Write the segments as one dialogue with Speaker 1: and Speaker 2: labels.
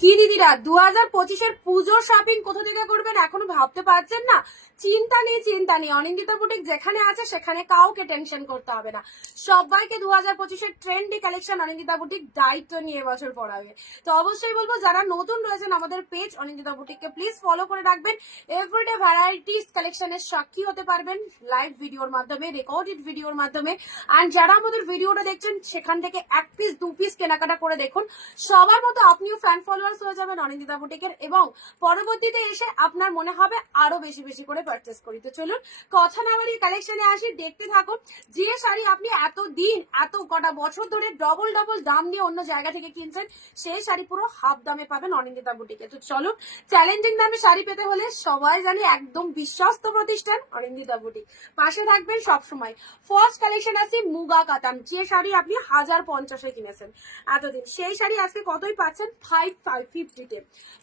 Speaker 1: কি দিদিরা, দু হাজার পঁচিশের পুজোর শপিং কোথা থেকে করবেন এখনও ভাবতে পারছেন না? চিন্তা নেই চিন্তা নেই। অনিন্দিতা বুটিক যেখানে আছে, সেখানে কাউকে টেনশন করতে হবে না। সবাইকে দু হাজার পঁচিশের ট্রেন্ডি কালেকশন অনিন্দিতা বুটিক দায়িত্ব নিয়ে এবছর পড়াবে। তো অবশ্যই বলব, যারা নতুন রয়েছেন আমাদের পেজ অনিন্দিতা বুটিককে প্লিজ ফলো করে রাখবেন। এভরিডে ভ্যারাইটিস কালেকশনের সাক্ষী হতে পারবেন? লাইভ ভিডিওর মাধ্যমে রেকর্ডেড ভিডিওর মাধ্যমে। অ্যান্ড যারা আমাদের ভিডিওটা দেখছেন, সেখান থেকে এক পিস দু পিস কেনাকাটা করে দেখুন। সবার মতো আপনিও ফ্যান ফলোয়ার্স হয়ে যাবেন অনিন্দিতা বুটিকের এবং পরবর্তীতে এসে আপনার মনে হবে আরও বেশি বেশি করে পারচেস করি। তো চলুন, কথা না বাড়িয়ে কালেকশনে আসি, দেখতে থাকুন, যে শাড়ি আপনি এত দিন এত কটা বছর ধরে ডবল ডবল দাম দিয়ে অন্য জায়গা থেকে কিনছেন, সেই শাড়ি পুরো হাফ দামে পাবেন অনিন্দিতা বুটিকে তো চলুন চ্যালেঞ্জিং দামে শাড়ি পেতে হলে সবাই জানি একদম বিশ্বস্ত প্রতিষ্ঠান অনিন্দিতা বুটিক পাশে থাকবেন সবসময়। ফার্স্ট কালেকশন আছে মুগা কাতাম যে শাড়ি আপনি হাজার পঞ্চাশে কিনেছেন। এতদিন, সেই শাড়ি আজকে কতই পাচ্ছেন? ফাইভ ফাইভ ফিফটিতে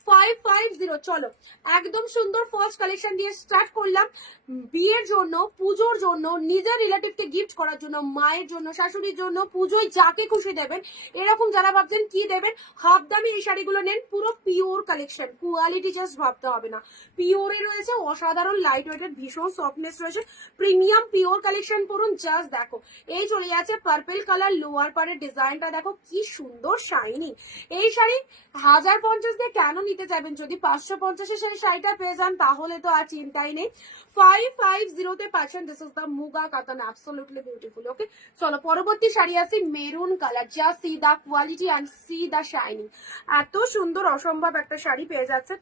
Speaker 1: ফাইভ ফাইভ জিরো চলো, একদম সুন্দর ফার্স্ট কালেকশন দিয়ে স্টার্ট করলাম। বিয়ের জন্য, পুজোর জন্য, নিজের রিলেটিভকে গিফট করার জন্য, মায়ের জন্য, শাশুড়ির জন্য, পুজোয় যাকে খুশি দেবেন, এরকম যারা ভাবছেন কি দেবেন হাফ দামে এই শাড়িগুলো নেন, পুরো পিওর কালেকশন কোয়ালিটি জাস্ট ভাবতে হবে না। পিওরে রয়েছে, অসাধারণ লাইট ওয়েটেড ভীষণ সফটনেস রয়েছে প্রিমিয়াম পিওর কালেকশন করুন জাস্ট দেখো। এই চলে যাচ্ছে পার্পেল কালার লোয়ার পারের ডিজাইনটা দেখো, কি সুন্দর শাইনি এই শাড়ি হাজার পঞ্চাশ দিয়ে কেন নিতে যাবেন? যদি পাঁচশো পঞ্চাশে সেই শাড়িটা পেয়ে যান, তাহলে তো আর চিন্তাই নেই। ফাইভ ফাইভ জিরোতে পাচ্ছেন। দিস ইজ দ্য মুগা কাতান অ্যাবসোলুটলি বিউটিফুল ওকে চলো, পরবর্তী শাড়ি আছে মেরুন কালার যা see the quality and see the shining এত সুন্দর, অসম্ভব একটা শাড়ি পেয়ে যাচ্ছে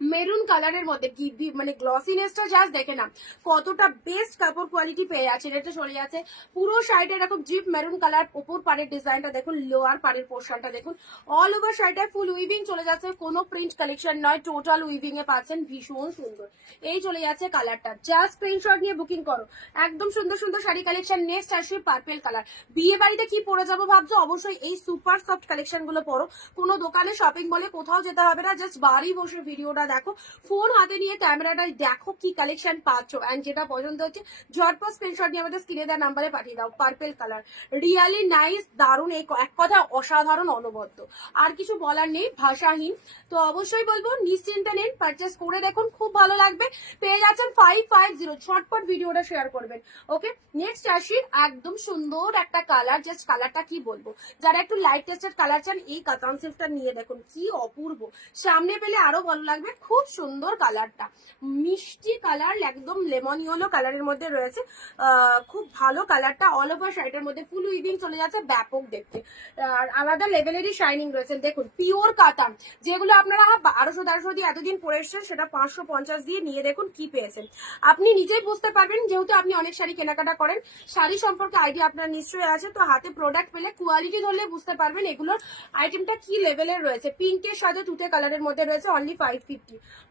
Speaker 1: মেরুন কালারের মধ্যে, কি বি- মানে গ্লসিনেসটা জাস্ট দেখে না কতটা বেস্ট কাপড় কোয়ালিটি পেয়ে যাচ্ছে, এটা চলে যাচ্ছে। পুরো শাড়িটা এরকম জিপ মেরুন কালার ওপর পাড়ের ডিজাইনটা দেখুন লোয়ার পাড়ের পোর্শনটা দেখুন। অল ওভার শাড়িটায় ফুল উইভিং চলে যাচ্ছে, কোনো প্রিন্ট কালেকশন নয় টোটাল উইভিং এ পাচ্ছেন, ভীষণ সুন্দর। এই চলে যাচ্ছে কালারটা জাস্ট স্ক্রিনশট নিয়ে বুকিং করো। একদম সুন্দর সুন্দর শাড়ি কালেকশন নেক্সট আসবে পার্পেল কালার বিয়ে বাড়িতে কি পরে যাব ভাবছ? অবশ্যই এই সুপার সফট কালেকশনগুলো পরো। কোনো দোকানে শপিং মলে কোথাও যেতে হবে না জাস্ট বাড়ি বসে ভিডিওটা দেখো ফোন হাতে নিয়ে ক্যামেরাটা দেখো কি কালেকশন পাচ্ছ। এন্ড যেটা পছন্দ হচ্ছে, ঝটপট স্ক্রিনশট নিয়ে আমাদের স্ক্রিনে দেওয়া নাম্বারে পাঠিয়ে দাও পার্পেল কালার রিয়ালি নাইস দারুণ, এক কথা অসাধারণ, অনবদ্য। আর কিছু বলার নেই, ভাষাহীন। তো অবশ্যই বলব, নিশ্চিন্তে নেন পারচেস করে দেখুন, খুব ভালো লাগবে। পেয়ে যাচ্ছেন ফাইভ ফাইভ জিরো ঝটপট ভিডিওটা শেয়ার করবেন ওকে নেক্সট আসি, একদম সুন্দর একটা কালার জাস্ট কালারটা কি বলব? যারা একটু লাইট টেস্টেড কালার চান, এই কাতান সিল্কটা নিয়ে দেখুন, কি অপূর্ব। সামনে পেলে আরও ভালো লাগবে খুব সুন্দর কালারটা। মিষ্টি কালার, একদম লেমন ইয়েলো কালারের মধ্যে রয়েছে। খুব ভালো কালারটা অল ওভার শাড়িটার মধ্যে ফুল উইভিং চলে যাচ্ছে ব্যাপক দেখতে। আর আলাদা লেভেলেরই শাইনিং রয়েছে। দেখুন পিওর কাতান যেগুলো আপনারা বারোশো, তেরোশো দিয়ে এতদিন পরে এসছেন, সেটা পাঁচশো পঞ্চাশ দিয়ে নিয়ে দেখুন কি পেয়েছেন। আপনি নিজেই বুঝতে পারবেন, যেহেতু আপনি অনেক শাড়ি কেনাকাটা করেন, শাড়ি সম্পর্কে আইডিয়া আপনার নিশ্চয়ই আছে। তো হাতে প্রোডাক্ট পেলে কোয়ালিটি ধরলে বুঝতে পারবেন এগুলোর আইটেমটা কি লেভেলের রয়েছে। পিঙ্কের সাথে তুতে কালারের মধ্যে রয়েছে অনলি ফাইভ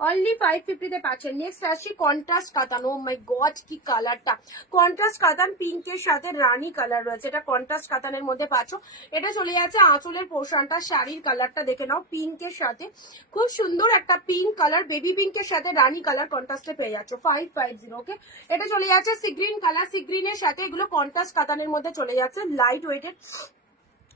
Speaker 1: অনলি ফাইভ ফিফটিতে পাচ্ছেন। নেক্সট আসছি কন্ট্রাস্ট কাতান মাই গড কি কালারটা কন্ট্রাস্ট কাতান পিঙ্কের সাথে রানী কালার রয়েছে। এটা কন্ট্রাস্ট কাতানের মধ্যে এটা চলে যাচ্ছে আঁচলের শাড়ির কালারটা দেখে নাও। সাথে। খুব সুন্দর একটা পিঙ্ক কালার বেবি পিঙ্কের সাথে রানী কালার কন্ট্রাস্টে পেয়ে যাচ্ছ। ফাইভ ফাইভ জিরো ওকে এটা চলে যাচ্ছে সিগ্রিন কালার সিগ্রিনের সাথে এগুলো কন্ট্রাস্ট কাতানের মধ্যে চলে যাচ্ছে। লাইট ওয়েটেড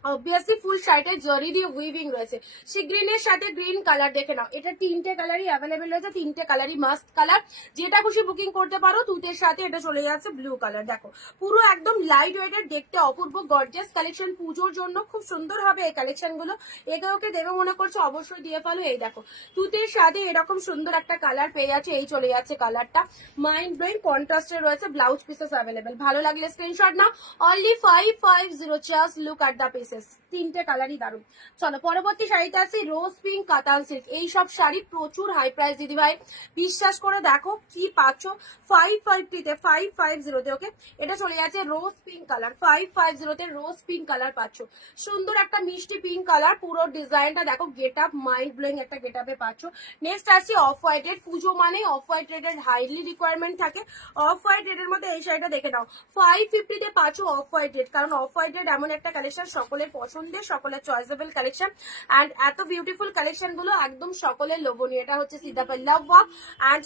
Speaker 1: অবভিয়াসলি ফুল শার্টে জরি দিয়ে উইভিং রয়েছে। সে গ্রিনের সাথে গ্রিন কালার দেখে নাও। এটা তিনটে কালারই অ্যাভেলেবেল রয়েছে, তিনটে কালারই মাস্ট কালার যেটা খুশি বুকিং করতে পারো, তুতের সাথে এটা চলে যাচ্ছে ব্লু কালার দেখো, পুরো একদম লাইট ওয়েটের দেখতে অপূর্ব গর্জিয়াস কালেকশন পুজোর জন্য খুব সুন্দর হবে এই কালেকশনগুলো। একে ওকে দেবে মনে করছ, অবশ্যই দিয়ে ফেলো। এই দেখো, তুতের সাথে এরকম সুন্দর একটা কালার পেয়ে যাচ্ছে। এই চলে যাচ্ছে কালারটা মাইন্ড ব্লোয়িং কন্ট্রাস্টে রয়েছে ব্লাউজ পিসেস অ্যাভেলেবেল ভালো লাগলে screenshot now. Only five five zero charge look at the pieces তিনটে কালারই দারুণ। চলো, পরবর্তী শাড়িতে আছে রোজ পিঙ্ক কাতান সিল্ক এই সব শাড়ি প্রচুর হাই প্রাইস দিদি ভাই। বিশ্বাস করে দেখো কি পাচ্ছ। ফাইভ ফাইভ টিতে ফাইভ ফাইভ জিরোতে ওকে এটা চলে যাচ্ছে rose pink colour five five জিরোতে রোজ পিঙ্ক কালার পাচ্ছ। সুন্দর একটা মিষ্টি পিঙ্ক কালার পুরো ডিজাইনটা দেখো গেট আপ মাইন্ড ব্লোয়িং একটা গেট আপে পাচ্ছ। নেক্সট আসছে অফ হোয়াইট রেড পুজো মানে অফ হোয়াইট রেডের হাইলি রিকোয়ারমেন্ট থাকে। অফ হোয়াইট রেডের মধ্যে এই শাড়িটা দেখে নাও। ফাইভ ফিফটিতে পাচ্ছ অফ হোয়াইট রেড কারণ অফ হোয়াইট রেড এমন একটা কালেকশন সকলে সকলের পছন্দের, সকলের চয়েসেবল কালেকশন অ্যান্ড এত বিউটিফুল কালেকশনগুলো একদম সকলের লোভনীয়। এটা হচ্ছে সিধা পাল্লাভ ওয়ার্ক অ্যান্ড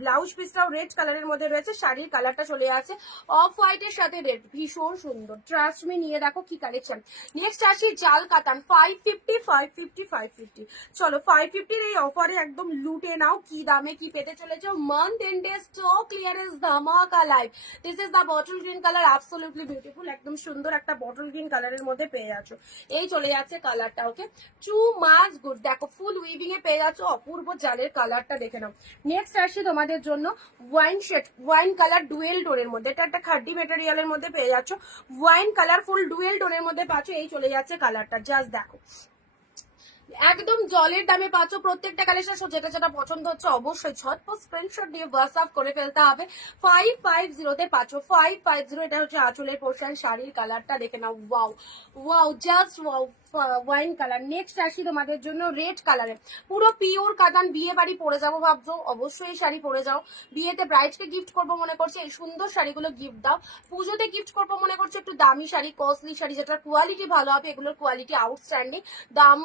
Speaker 1: ব্লাউজ পিসটাও রেড কালারের মধ্যে রয়েছে, শাড়ির কালারটা চলে আছে। অফ হোয়াইটের সাথে রেড ভীষণ সুন্দর। ট্রাস্ট মি নিয়ে দেখো কি কালেকশন নেক্সট আসি জাল katan five fifty five fifty five fifty চলো ফাইভ ফিফটির এই অফারে একদম লুটে নাও কি দামে কি পেতে চলেছো। মান্থ এন্ডে স্টক ক্লিয়ারেন্স ধামাকা life this is the bottle green colour absolutely beautiful একদম সুন্দর একটা বটল গ্রিন কালারের মধ্যে পেয়ে যাচ্ছ। এই চলে যাচ্ছে কালারটা ওকে টু মাস গুড দেখো ফুল উইভিং এ পেয়ে যাচ্ছ, অপূর্ব জালের কালারটা দেখে নাও। নেক্সট আসছে তোমাদের জন্য wine shade wine colour dual ডোরের মধ্যে। এটা একটা খাড্ডি মেটেরিয়ালের মধ্যে পেয়ে যাচ্ছ। ওয়াইন কালার ফুল ডুয়েল ডোরের মধ্যে পাচ্ছ। এই চলে যাচ্ছে কালারটা জাস্ট দেখো। একদম জলের দামে পাচ্ছ প্রত্যেকটা কালেকশন যেটা যেটা পছন্দ হচ্ছে অবশ্যই ঝটপট স্ক্রিনশট দিয়ে হোয়াটসঅ্যাপ করে ফেলতে হবে। ফাইভ ফাইভ জিরোতে পাচ্ছ ফাইভ ফাইভ জিরো এটা হচ্ছে আঁচলের পোর্শন শাড়ির কালারটা দেখে নাও wow wow just wow wine colour next আসি তোমাদের জন্য রেড কালারে পুরো পিওর কাতান বিয়ে বাড়ি পরে যাব ভাবছ, অবশ্যই শাড়ি পরে যাও। বিয়েতে ব্রাইডকে গিফট করব মনে করছে, এই সুন্দর শাড়িগুলো গিফট দাও। পুজোতে গিফট করব মনে করছে, একটু দামি শাড়ি কস্টলি শাড়ি, যেটার কোয়ালিটি ভালো হবে, এগুলোর কোয়ালিটি আউটস্ট্যান্ডিং দাম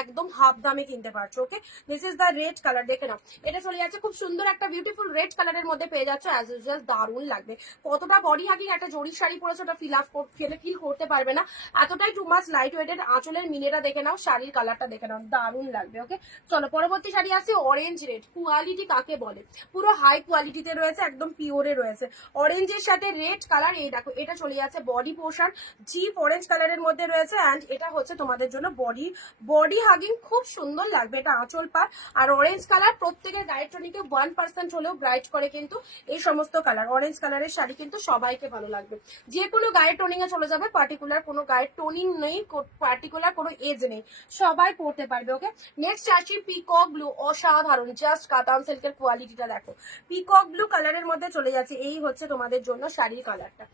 Speaker 1: একদম হাফ দামে কিনতে পারছ okay this is the red colour দেখে নাও। এটা চলে যাচ্ছে খুব সুন্দর একটা বিউটিফুল রেড কালারের মধ্যে পেয়ে যাচ্ছ অ্যাজ ইউজুয়াল দারুণ লাগবে। কতটা বডি হাগিং একটা জরি শাড়ি পরেছে, ওটা ফিল আপ ফেলে ফিল করতে পারবে না। এতটাই টু মাস লাইট ওয়েটেড আঁচলের মিনেটা দেখে নাও, শাড়ির কালারটা দেখে নাও, দারুণ লাগবে ওকে চলো, পরবর্তী শাড়ি আছে অরেঞ্জ রেড কোয়ালিটি কাকে বলে? পুরো হাই কোয়ালিটিতে রয়েছে, একদম পিওরে রয়েছে। অরেঞ্জের সাথে রেড কালার এই দেখো, এটা চলে যাচ্ছে বডি পোর্শন জিপ অরেঞ্জ কালারের মধ্যে রয়েছে অ্যান্ড এটা হচ্ছে তোমাদের জন্য বডি বডি হাগিং খুব সুন্দর লাগবে এটা আঁচল পার আর অরেঞ্জ কালার প্রত্যেকের গায়ের টনিকে ওয়ান পার্সেন্ট হলেও ব্রাইট করে কিন্তু এই সমস্ত কালার অরেঞ্জ কালারের শাড়ি কিন্তু সবাইকে ভালো লাগবে। যে কোনো গায়ের এ চলে যাবে পার্টিকুলার কোনো গায়ের টোনিং নেই পার্টিকুলার কোনো এজ নেই। সবাই পড়তে পারবে ওকে নেক্সট আসি পিকক ব্লু অসাধারণ। জাস্ট কাতান সিল্কের কোয়ালিটিটা দেখো। পিকক ব্লু কালারের মধ্যে চলে যাচ্ছে, এই হচ্ছে তোমাদের জন্য শাড়ির কালারটা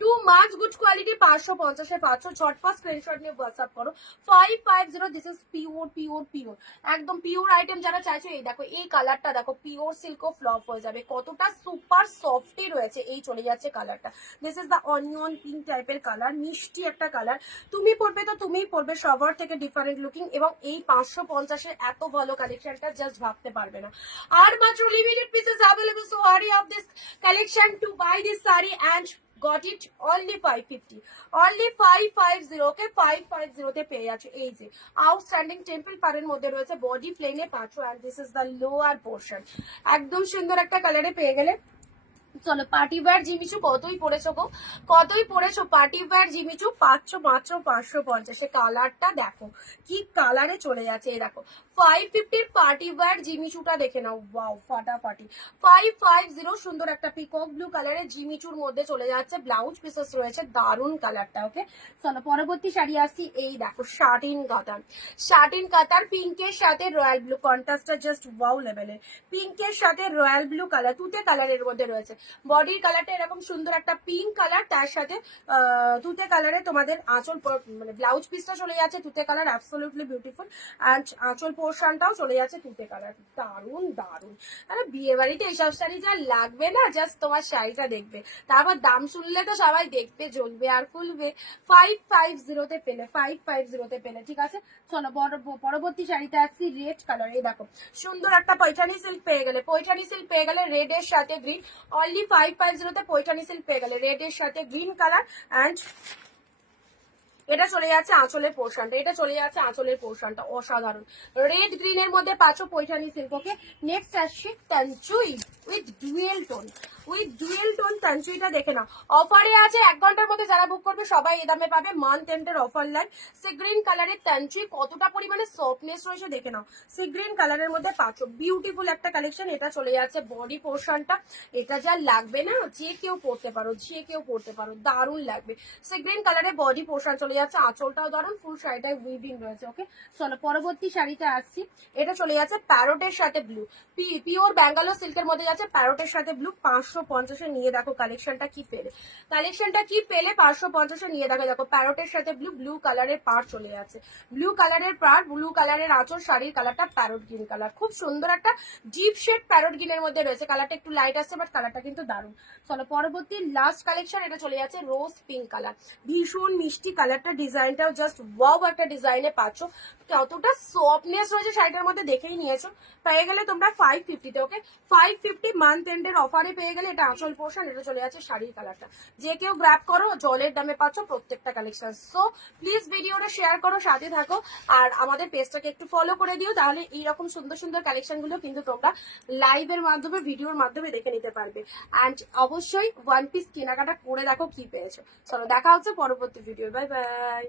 Speaker 1: টু মার্কস গুড কোয়ালিটি পাঁচশো পঞ্চাশে পাঁচশো। ঝটপট স্ক্রিনশট নিয়ে হোয়াটসঅ্যাপ করো। Five five zero this is pure pure pure একদম পিওর আইটেম যারা চাইছো, এই দেখো, এই কালারটা দেখো পিওর সিল্কও ফ্লপ হয়ে যাবে। কতটা সুপার সফটই রয়েছে, এই চলে যাচ্ছে কালারটা this is the onion pink টাইপের কালার মিষ্টি একটা কালার তুমি পরবে তো তুমিই পরবে, সবার থেকে ডিফারেন্ট লুকিং এবং এই পাঁচশো পঞ্চাশের এত ভালো কালেকশনটা জাস্ট ভাবতে পারবে না। আর মাত্র limited pieces available so hurry of this collection to buy this sari and got it only five fifty only five five zero K five five জিরোতে পেয়ে যাচ্ছে এই যে। আউটস্ট্যান্ডিং টেম্পল পারের মধ্যে রয়েছে বডি প্লেনে পাঁচশো and this is the lower portion একদম সুন্দর একটা কালারে পেয়ে গেলে। চলো পার্টি ওয়্যার জিমিচু কতই পড়েছো গো? কতই পড়েছো? পার্টি ওয়্যার জিমিচু পাঁচশো পাঁচশো পাঁচশো পঞ্চাশে। কালারটা দেখো, কি কালারে চলে যাচ্ছে, এই দেখো। ফাইভ ফিফটির পার্টি ওয়্যার জিমিচুটা দেখে নাও। ওয়াও ফাটাফাটি। ফাইভ ফাইভ জিরো সুন্দর একটা পিকক ব্লু কালারের জিমিচুর মধ্যে চলে যাচ্ছে। ব্লাউজ পিসেস রয়েছে, দারুণ কালারটা ওকে চলো, পরবর্তী শাড়ি আসছি, এই দেখো শার্টিন কাতান শার্টিন কাতার পিঙ্কের সাথে রয়্যাল ব্লু কন্ট্রাস্টটা জাস্ট ওয়াও লেভেলের পিঙ্কের সাথে রয়্যাল ব্লু কালার তুতে কালারের মধ্যে রয়েছে। বডির কালারটা এরকম সুন্দর একটা পিঙ্ক কালার তার সাথে তুতে কালারে তোমাদের আঁচল মানে ব্লাউজ পিসটা চলে যাচ্ছে তুতে কালার অ্যাবসলিউটলি বিউটিফুল অ্যান্ড আঁচল পোর্শনটাও চলে যাচ্ছে তুতে কালার দারুণ দারুণ। আরে, বিয়ে বাড়িতে এইসব শাড়ি যা লাগবে না জাস্ট তোমার শাড়িটা দেখবে। তারপর দাম শুনলে তো সবাই দেখবে, জ্বলবে আর ফুলবে। ফাইভ ফাইভ জিরোতে পেলে ফাইভ ফাইভ জিরোতে পেলে, ঠিক আছে? চলো পরবর্তী শাড়িতে আসছি রেড কালার এই দেখো, সুন্দর একটা পৈঠানি সিল্ক পেয়ে গেলে, পৈঠানি সিল্ক পেয়ে গেলে রেড এর সাথে গ্রিন অনলি ফাইভ ফাইভ জিরোতে পৈঠানি সিল্ক পেয়ে গেলে রেড এর সাথে গ্রিন কালার অ্যান্ড এটা চলে যাচ্ছে আঁচলের পোর্শনটা এটা চলে যাচ্ছে আঁচলের পোর্শনটা অসাধারণ। রেড গ্রিন এর মধ্যে পাঁচও পৈঠানি সিল্ক ওকে নেক্সট আসছে tanchoi with dual tone with dual tone তানচুইটা দেখে নাও। আছে, এক ঘণ্টার মধ্যে যারা বুক করবে, সবাই দামে পাবে অফার লাইন সি গ্রিন কালারের কতটা পরিমাণে রয়েছে দেখে নাও। গ্রিন কালারের মধ্যে বিউটিফুল একটা কালেকশন এটা চলে যাচ্ছে বডি পোর্শনটা এটা যা লাগবে না, যে কেউ পড়তে পারো, যে কেউ পড়তে পারো, দারুণ লাগবে। সি গ্রিন কালারের বডি পোর্শন চলে যাচ্ছে, আঁচলটাও দারুণ ফুল শাড়িটায় উইভিং রয়েছে ওকে চলো, পরবর্তী শাড়িতে আসছি। এটা চলে যাচ্ছে প্যারোটের সাথে ব্লু পিওর ব্যাঙ্গালোর সিল্কের মধ্যে যাচ্ছে প্যারোটের সাথে ব্লু পাঁচশো পাঁচশো নিয়ে দেখো কালেকশনটা কি পেলে। কালেকশনটা কি পেলে? পাঁচশো নিয়ে দেখো দেখো প্যারোটের সাথে ব্লু ব্লু কালারের পার চলে যাচ্ছে। ব্লু কালারের পার ব্লু কালারের আঁচল, শাড়ির কালারটা প্যারোট গ্রিন কালার খুব সুন্দর একটা ডিপ শেড গ্রিনের মধ্যে রয়েছে। কালারটা একটু লাইট আসছে বাট কালারটা কিন্তু দারুণ। চলো, পরবর্তী লাস্ট কালেকশন এটা চলে যাচ্ছে রোজ পিঙ্ক কালার ভীষণ মিষ্টি কালারটা ডিজাইনটাও জাস্ট ওয়াও একটা ডিজাইনে পাচ্ছ। কতটা সফটনেস রয়েছে শাড়িটার মধ্যে দেখেই নিয়েছো। পেয়ে গেলে তোমরা ফাইভ ফিফটিতে ওকে ফাইভ ফিফটি মান্থ এন্ডের অফারে পেয়ে এটা আঁচল পোর্শন, এটা চলে যাচ্ছে শাড়ির কালারটা। যে কেউ গ্র্যাপ করো, জলের দামে পাচ্ছ প্রত্যেকটা কালেকশন সো প্লিজ ভিডিওটা শেয়ার করো, সাথে থাকো। আর আমাদের পেজটাকে একটু ফলো করে দিও, তাহলে এইরকম সুন্দর সুন্দর কালেকশনগুলো কিন্তু তোমরা লাইভের মাধ্যমে, ভিডিওর মাধ্যমে দেখে নিতে পারবে। অ্যান্ড অবশ্যই ওয়ান পিস কেনাকাটা করে দেখো কি পেয়েছ। চলো, দেখা হচ্ছে পরবর্তী ভিডিও বাই বাই